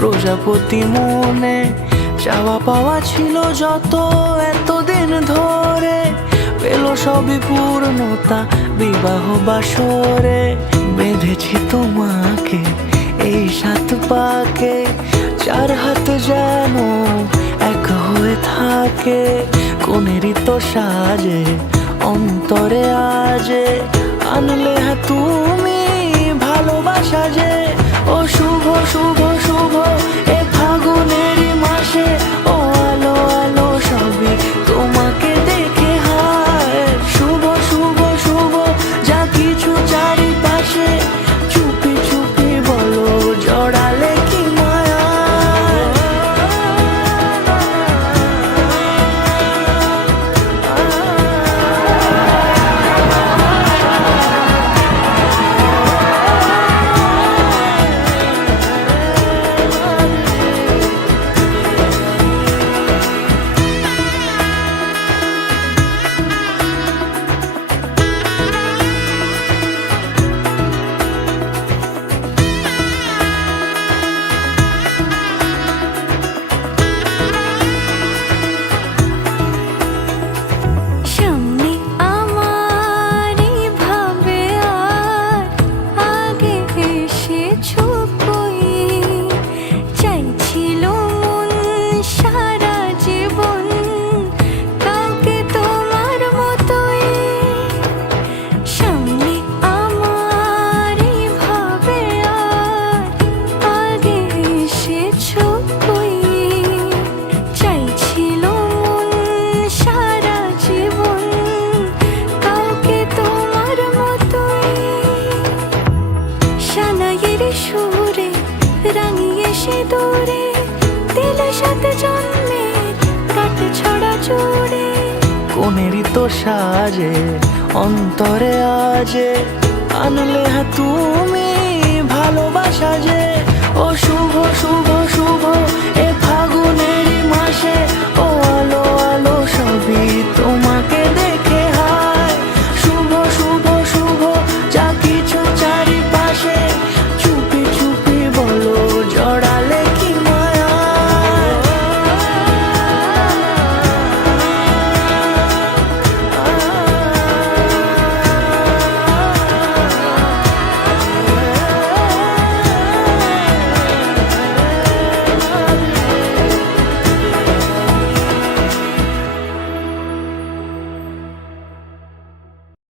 প্রজাপতি মনে চাওয়া পাওয়া ছিল যত এতদিন ধরে, পেল সবই পূর্ণতা বিবাহ বাসরে। বেঁধেছি তোমাকে এই 7 পাকে, 4 হাত যেন এক হয়ে থাকে। কোনেরই তো সাজে অন্তরে আজে, আনলে তুমি ভালোবাসা যে। ও শুভ শুভ শুভ এ ফাগুনেরই মাসে, ও আলো আলো সবই তোমাকে দেখে হায়। শুভ শুভ শুভ যা কিছু চারিপাশে, চুপি চুপি বলো জড়ালে কি মায়া। সুরে রাঙিয়ে সে দূরে দিলে 7 জন্মের কাট ছড়া জোড়ে। কোনেরই তো সাজে অন্তরে আজে, আনলে তুমি ভালোবাসা যে। ও শুভ শুভ শুভ এ